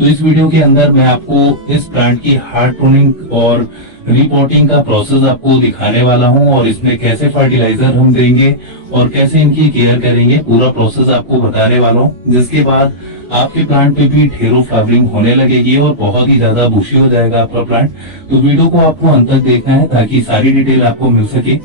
तो इस वीडियो के अंदर मैं आपको इस प्लांट की हार्ड प्रूनिंग और रिपोर्टिंग का प्रोसेस आपको दिखाने वाला हूं और इसमें कैसे फर्टिलाइजर हम देंगे और कैसे इनकी केयर करेंगे, पूरा प्रोसेस आपको बताने वाला हूं। जिसके बाद आपके प्लांट पे भी ढेरों फ्लावरिंग होने लगेगी और बहुत ही ज्यादा बुशी हो जाएगा आपका प्लांट। तो वीडियो को आपको अंत तक देखना है ताकि सारी डिटेल आपको मिल सके।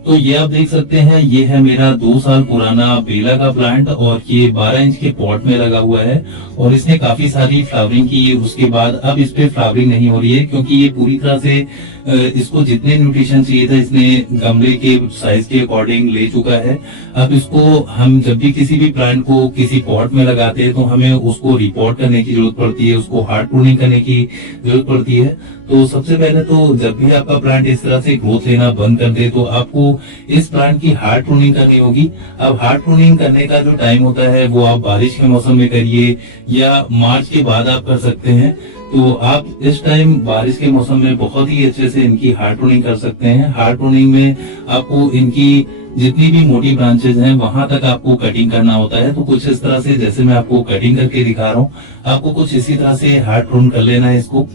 तो ये आप देख सकते हैं, ये है मेरा 2 साल पुराना बेला का प्लांट और ये 12 इंच के पॉट में लगा हुआ है और इसने काफी सारी फ्लावरिंग की। उसके बाद अब इस पे फ्लावरिंग नहीं हो रही है क्योंकि ये पूरी तरह से इसको जितने न्यूट्रिशन चाहिए था इसने गमले के साइज के अकॉर्डिंग ले चुका है। अब इसको हम जब भी किसी भी प्लांट को किसी पॉट में लगाते हैं तो हमें उसको रिपोर्ट करने की जरूरत पड़ती है, उसको हार्ड प्रूनिंग करने की जरूरत पड़ती है। तो सबसे पहले तो जब भी आपका प्लांट इस तरह से ग्रोथ लेना बंद कर दे तो आपको इस प्लांट की हार्ड प्रूनिंग करनी होगी। अब हार्ड प्रूनिंग करने का जो टाइम होता है वो आप बारिश के मौसम में करिए या मार्च के बाद आप कर सकते हैं। तो आप इस टाइम बारिश के मौसम में बहुत ही अच्छे से इनकी हार्ड प्रूनिंग कर सकते हैं। हार्ड प्रूनिंग में आपको इनकी जितनी भी मोटी ब्रांचेस हैं वहां तक आपको कटिंग करना होता है। तो कुछ इस तरह से, जैसे मैं आपको कटिंग करके दिखा रहा हूँ, आपको कुछ इसी तरह से हार्ड प्रून कर लेना है इसको।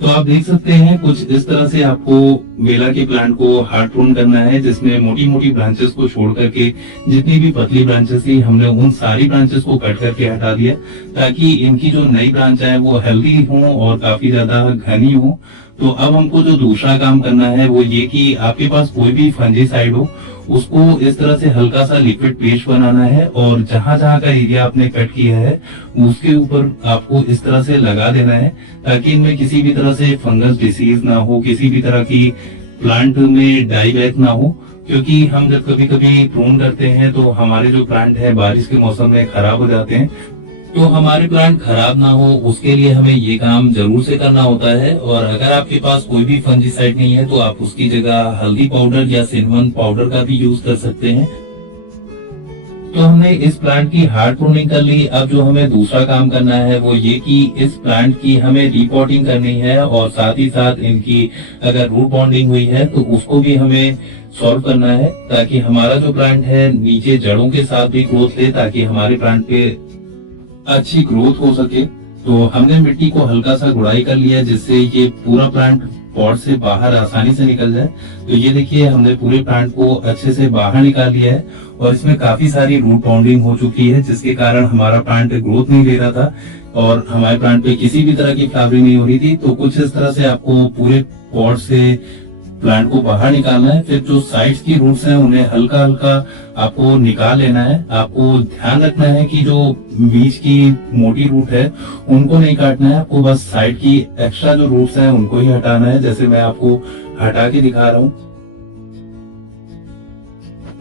तो आप देख सकते हैं कुछ इस तरह से आपको बेला के प्लांट को हार्ड प्रून करना है, जिसमें मोटी मोटी ब्रांचेस को छोड़ करके जितनी भी पतली ब्रांचेस थी हमने उन सारी ब्रांचेस को कट करके हटा दिया ताकि इनकी जो नई ब्रांच है वो हेल्दी हो और काफी ज्यादा घनी हो। तो अब हमको जो दूसरा काम करना है वो ये कि आपके पास कोई भी फंजीसाइड हो उसको इस तरह से हल्का सा लिक्विड पेस्ट बनाना है और जहां जहां का एरिया आपने कट किया है उसके ऊपर आपको इस तरह से लगा देना है ताकि इनमें किसी भी तरह से फंगस डिसीज ना हो, किसी भी तरह की प्लांट में डाई बैक ना हो। क्योंकि हम जब कभी कभी प्रून करते हैं तो हमारे जो प्लांट है बारिश के मौसम में खराब हो जाते हैं। तो हमारे प्लांट खराब ना हो उसके लिए हमें ये काम जरूर से करना होता है। और अगर आपके पास कोई भी फंजीसाइड नहीं है तो आप उसकी जगह हल्दी पाउडर या सिनेमन पाउडर का भी यूज कर सकते हैं। तो हमने इस प्लांट की हार्ड प्रूनिंग कर ली। अब जो हमें दूसरा काम करना है वो ये कि इस प्लांट की हमें रिपोर्टिंग करनी है और साथ ही साथ इनकी अगर रूट बॉन्डिंग हुई है तो उसको भी हमें सॉल्व करना है ताकि हमारा जो प्लांट है नीचे जड़ों के साथ भी ग्रोथ ले, ताकि हमारे प्लांट पे अच्छी ग्रोथ हो सके। तो हमने मिट्टी को हल्का सा गुड़ाई कर लिया जिससे ये पूरा प्लांट पॉट से बाहर आसानी से निकल जाए। तो ये देखिए हमने पूरे प्लांट को अच्छे से बाहर निकाल लिया है और इसमें काफी सारी रूट बाउंडिंग हो चुकी है जिसके कारण हमारा प्लांट ग्रोथ नहीं ले रहा था और हमारे प्लांट पे किसी भी तरह की फ्लावरिंग नहीं हो रही थी। तो कुछ इस तरह से आपको पूरे पॉट से प्लांट को बाहर निकालना है। फिर जो साइड्स की रूट्स हैं उन्हें हल्का हल्का आपको निकाल लेना है। आपको ध्यान रखना है कि जो बीच की मोटी रूट है उनको नहीं काटना है, आपको बस साइड की एक्स्ट्रा जो रूट्स हैं उनको ही हटाना है, जैसे मैं आपको हटा के दिखा रहा हूँ।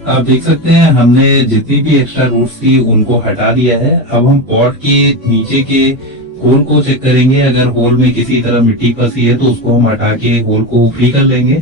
आप देख सकते हैं हमने जितनी भी एक्स्ट्रा रूट्स थी उनको हटा दिया है। अब हम पॉट के नीचे के होल को चेक करेंगे। अगर होल में किसी तरह मिट्टी फंसी है तो उसको हम हटा के होल को फ्री कर लेंगे।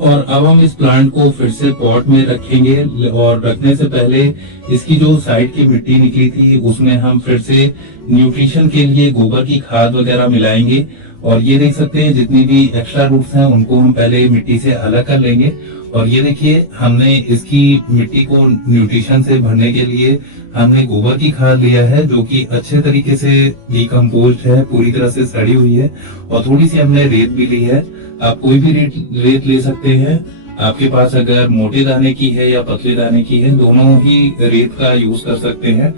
और अब हम इस प्लांट को फिर से पॉट में रखेंगे और रखने से पहले इसकी जो साइड की मिट्टी निकली थी उसमें हम फिर से न्यूट्रिशन के लिए गोबर की खाद वगैरह मिलाएंगे। और ये देख सकते हैं जितनी भी एक्स्ट्रा रूट्स हैं उनको हम पहले मिट्टी से अलग कर लेंगे। और ये देखिए हमने इसकी मिट्टी को न्यूट्रिशन से भरने के लिए हमने गोबर की खाद लिया है जो कि अच्छे तरीके से डिकम्पोज्ड है, पूरी तरह से सड़ी हुई है। और थोड़ी सी हमने रेत भी ली है। आप कोई भी रेत ले सकते हैं, आपके पास अगर मोटे दाने की है या पतले दाने की है, दोनों ही रेत का यूज कर सकते हैं।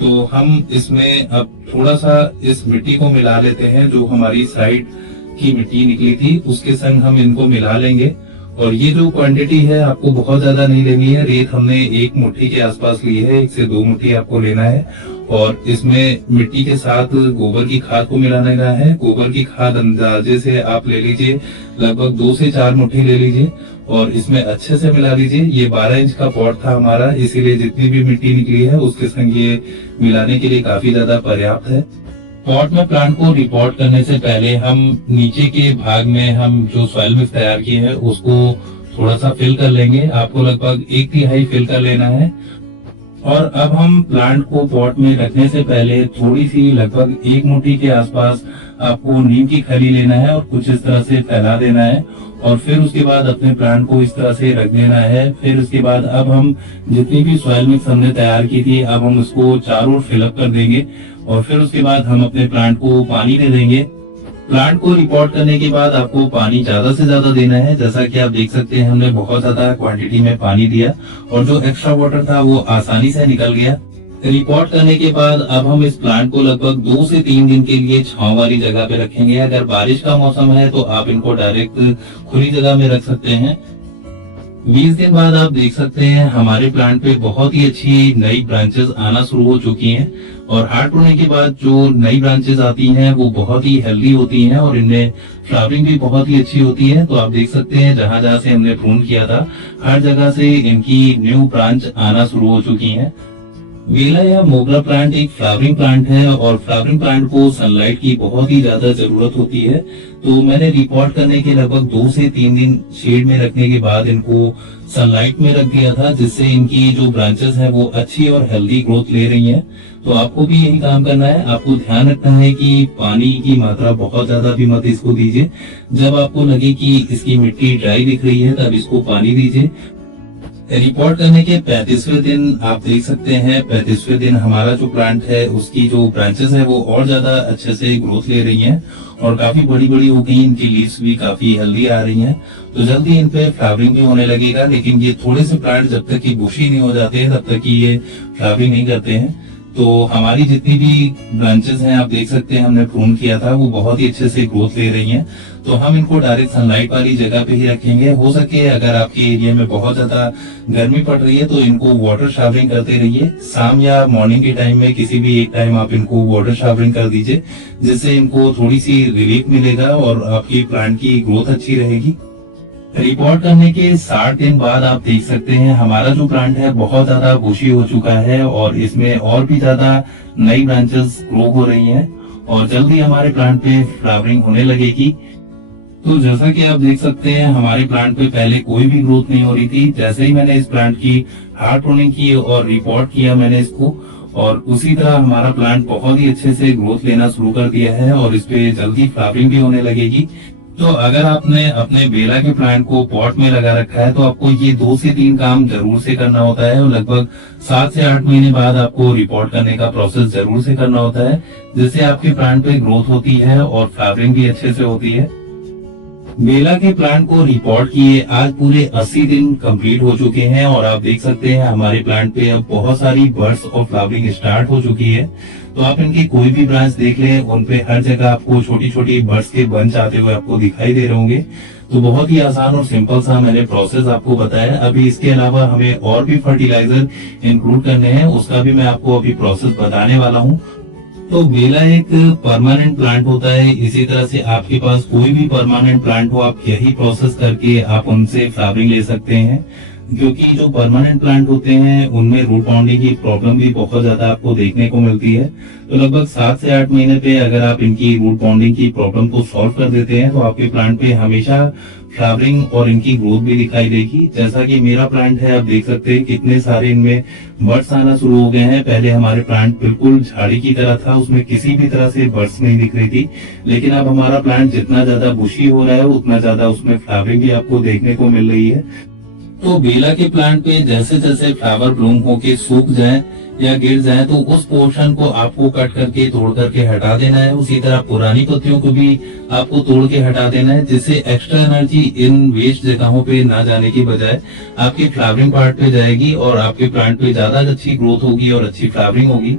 तो हम इसमें अब थोड़ा सा इस मिट्टी को मिला लेते हैं, जो हमारी साइड की मिट्टी निकली थी उसके संग हम इनको मिला लेंगे। और ये जो क्वांटिटी है आपको बहुत ज्यादा नहीं लेनी है। रेत हमने 1 मुट्ठी के आसपास ली है, 1 से 2 मुट्ठी आपको लेना है। और इसमें मिट्टी के साथ गोबर की खाद को मिलाना है। गोबर की खाद अंदाजे से आप ले लीजिए, लगभग 2 से 4 मुट्ठी ले लीजिए और इसमें अच्छे से मिला लीजिए। ये 12 इंच का पॉट था हमारा, इसीलिए जितनी भी मिट्टी निकली है उसके संग ये मिलाने के लिए काफी ज्यादा पर्याप्त है। पॉट में प्लांट को रिपोर्ट करने से पहले हम नीचे के भाग में हम जो सॉइल मिक्स तैयार किए हैं उसको थोड़ा सा फिल कर लेंगे। आपको लगभग 1/3 फिल कर लेना है। और अब हम प्लांट को पॉट में रखने से पहले थोड़ी सी लगभग 1 मुट्ठी के आसपास आपको नीम की खली लेना है और कुछ इस तरह से फैला देना है और फिर उसके बाद अपने प्लांट को इस तरह से रख देना है। फिर उसके बाद अब हम जितनी भी सॉइल मिक्स हमने तैयार की थी अब हम उसको चारों ओर फिलअप कर देंगे और फिर उसके बाद हम अपने प्लांट को पानी दे देंगे। प्लांट को रिपोर्ट करने के बाद आपको पानी ज्यादा से ज्यादा देना है। जैसा कि आप देख सकते हैं हमने बहुत ज्यादा क्वांटिटी में पानी दिया और जो एक्स्ट्रा वाटर था वो आसानी से निकल गया। रिपोर्ट करने के बाद अब हम इस प्लांट को लगभग 2 से 3 दिन के लिए छांव वाली जगह पे रखेंगे। अगर बारिश का मौसम है तो आप इनको डायरेक्ट खुली जगह में रख सकते हैं। 20 दिन बाद आप देख सकते हैं हमारे प्लांट पे बहुत ही अच्छी नई ब्रांचेस आना शुरू हो चुकी हैं और हार्ड होने के बाद जो नई ब्रांचेस आती हैं वो बहुत ही हेल्दी होती हैं और इनमें फ्लावरिंग भी बहुत ही अच्छी होती है। तो आप देख सकते हैं जहां जहां से हमने प्रून किया था हर जगह से इनकी न्यू ब्रांच आना शुरू हो चुकी है। वेला या मोगरा प्लांट एक फ्लावरिंग प्लांट है और फ्लावरिंग प्लांट को सनलाइट की बहुत ही ज्यादा जरूरत होती है। तो मैंने रिपोर्ट करने के लगभग 2 से 3 दिन शेड में रखने के बाद इनको सनलाइट में रख दिया था जिससे इनकी जो ब्रांचेस हैं वो अच्छी और हेल्दी ग्रोथ ले रही हैं। तो आपको भी यही काम करना है। आपको ध्यान रखना है कि पानी की मात्रा बहुत ज्यादा भी मत इसको दीजिए। जब आपको लगे कि इसकी मिट्टी ड्राई दिख रही है तब इसको पानी दीजिए। रिपोर्ट करने के 35वें दिन आप देख सकते हैं 35वें दिन हमारा जो प्लांट है उसकी जो ब्रांचेस है वो और ज्यादा अच्छे से ग्रोथ ले रही हैं और काफी बड़ी बड़ी हो गई। इनकी लीव्स भी काफी हेल्दी आ रही हैं। तो जल्दी इन पे फ्लावरिंग भी होने लगेगा। लेकिन ये थोड़े से प्लांट जब तक कि बुशी नहीं हो जाते हैं तब तक कि ये फ्लावरिंग नहीं करते हैं। तो हमारी जितनी भी ब्रांचेस हैं आप देख सकते हैं हमने प्रून किया था वो बहुत ही अच्छे से ग्रोथ ले रही हैं। तो हम इनको डायरेक्ट सनलाइट वाली जगह पे ही रखेंगे। हो सके अगर आपके एरिया में बहुत ज्यादा गर्मी पड़ रही है तो इनको वाटर शावरिंग करते रहिए। शाम या मॉर्निंग के टाइम में किसी भी एक टाइम आप इनको वाटर शावरिंग कर दीजिए जिससे इनको थोड़ी सी रिलीफ मिलेगा और आपकी प्लांट की ग्रोथ अच्छी रहेगी। रिपोर्ट करने के 60 दिन बाद आप देख सकते हैं हमारा जो प्लांट है बहुत ज्यादा बुशी हो चुका है और इसमें और भी ज्यादा नई ब्रांचेस ग्रो हो रही हैं और जल्दी हमारे प्लांट पे फ्लावरिंग होने लगेगी। तो जैसा कि आप देख सकते हैं हमारे प्लांट पे पहले कोई भी ग्रोथ नहीं हो रही थी। जैसे ही मैंने इस प्लांट की हार्ड प्रूनिंग की और रिपोर्ट किया मैंने इसको और उसी तरह हमारा प्लांट बहुत ही अच्छे से ग्रोथ लेना शुरू कर दिया है और इस पे जल्दी फ्लावरिंग भी होने लगेगी। तो अगर आपने अपने बेला के प्लांट को पॉट में लगा रखा है तो आपको ये 2 से 3 काम जरूर से करना होता है और लगभग 7 से 8 महीने बाद आपको रिपोर्ट करने का प्रोसेस जरूर से करना होता है जिससे आपके प्लांट पे ग्रोथ होती है और फ्लावरिंग भी अच्छे से होती है। बेला के प्लांट को रिपोर्ट किए आज पूरे 80 दिन कंप्लीट हो चुके हैं और आप देख सकते हैं हमारे प्लांट पे अब बहुत सारी बर्ड्स और फ्लावरिंग स्टार्ट हो चुकी है। तो आप इनकी कोई भी ब्रांच देख लें उन पे हर जगह आपको छोटी छोटी बर्ड्स के बंच आते हुए आपको दिखाई दे रहे होंगे। तो बहुत ही आसान और सिंपल सा मैंने प्रोसेस आपको बताया। अभी इसके अलावा हमें और भी फर्टिलाइजर इंक्लूड करने हैं उसका भी मैं आपको अभी प्रोसेस बताने वाला हूँ। तो बेला एक परमानेंट प्लांट होता है। इसी तरह से आपके पास कोई भी परमानेंट प्लांट हो आप यही प्रोसेस करके आप उनसे फ्लावरिंग ले सकते हैं क्योंकि जो परमानेंट प्लांट होते हैं उनमें रूट बाउंडिंग की प्रॉब्लम भी बहुत ज्यादा आपको देखने को मिलती है। तो लगभग 7 से 8 महीने पे अगर आप इनकी रूट बाउंडिंग की प्रॉब्लम को सॉल्व कर देते हैं तो आपके प्लांट पे हमेशा फ्लावरिंग और इनकी ग्रोथ भी दिखाई देगी। जैसा कि मेरा प्लांट है आप देख सकते हैं कितने सारे इनमें बर्ड्स आना शुरू हो गए हैं। पहले हमारे प्लांट बिल्कुल झाड़ी की तरह था उसमें किसी भी तरह से बर्ड्स नहीं दिख रही थी लेकिन अब हमारा प्लांट जितना ज्यादा बुशी हो रहा है उतना ज्यादा उसमें फ्लावरिंग भी आपको देखने को मिल रही है। तो बेला के प्लांट पे जैसे जैसे फ्लावर ब्लूम होके सूख जाए या गिर जाए तो उस पोर्शन को आपको कट करके तोड़ करके हटा देना है। उसी तरह पुरानी पत्तियों को भी आपको तोड़ के हटा देना है जिससे एक्स्ट्रा एनर्जी इन वेस्ट जगहों पे ना जाने की बजाय आपके फ्लावरिंग पार्ट पे जाएगी और आपके प्लांट पे ज्यादा अच्छी ग्रोथ होगी और अच्छी फ्लावरिंग होगी।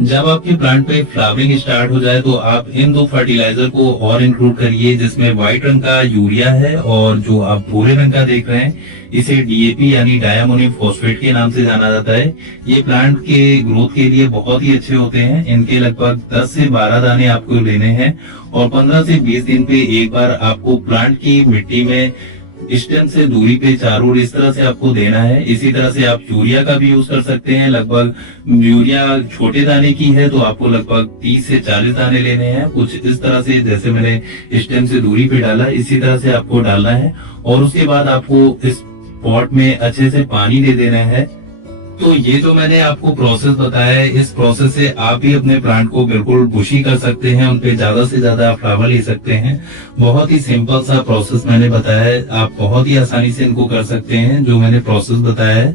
जब आपके प्लांट पे फ्लावरिंग स्टार्ट हो जाए तो आप इन 2 फर्टिलाइजर को और इंक्लूड करिए जिसमें व्हाइट रंग का यूरिया है और जो आप भूरे रंग का देख रहे हैं इसे डीएपी यानी डायमोनियम फॉस्फेट के नाम से जाना जाता है। ये प्लांट के ग्रोथ के लिए बहुत ही अच्छे होते हैं। इनके लगभग 10 से 12 दाने आपको लेने हैं और 15 से 20 दिन पे एक बार आपको प्लांट की मिट्टी में स्टेम से दूरी पे चारों ओर इस तरह से आपको देना है। इसी तरह से आप यूरिया का भी यूज कर सकते हैं। लगभग यूरिया छोटे दाने की है तो आपको लगभग 30 से 40 दाने लेने हैं। कुछ इस तरह से जैसे मैंने स्टेम से दूरी पे डाला इसी तरह से आपको डालना है और उसके बाद आपको इस पॉट में अच्छे से पानी दे देना है। तो ये जो मैंने आपको प्रोसेस बताया है, इस प्रोसेस से आप भी अपने प्लांट को बिल्कुल बुशी कर सकते हैं, उन पे ज्यादा से ज्यादा आप फ्लावर ले सकते हैं। बहुत ही सिंपल सा प्रोसेस मैंने बताया है, आप बहुत ही आसानी से इनको कर सकते हैं जो मैंने प्रोसेस बताया है।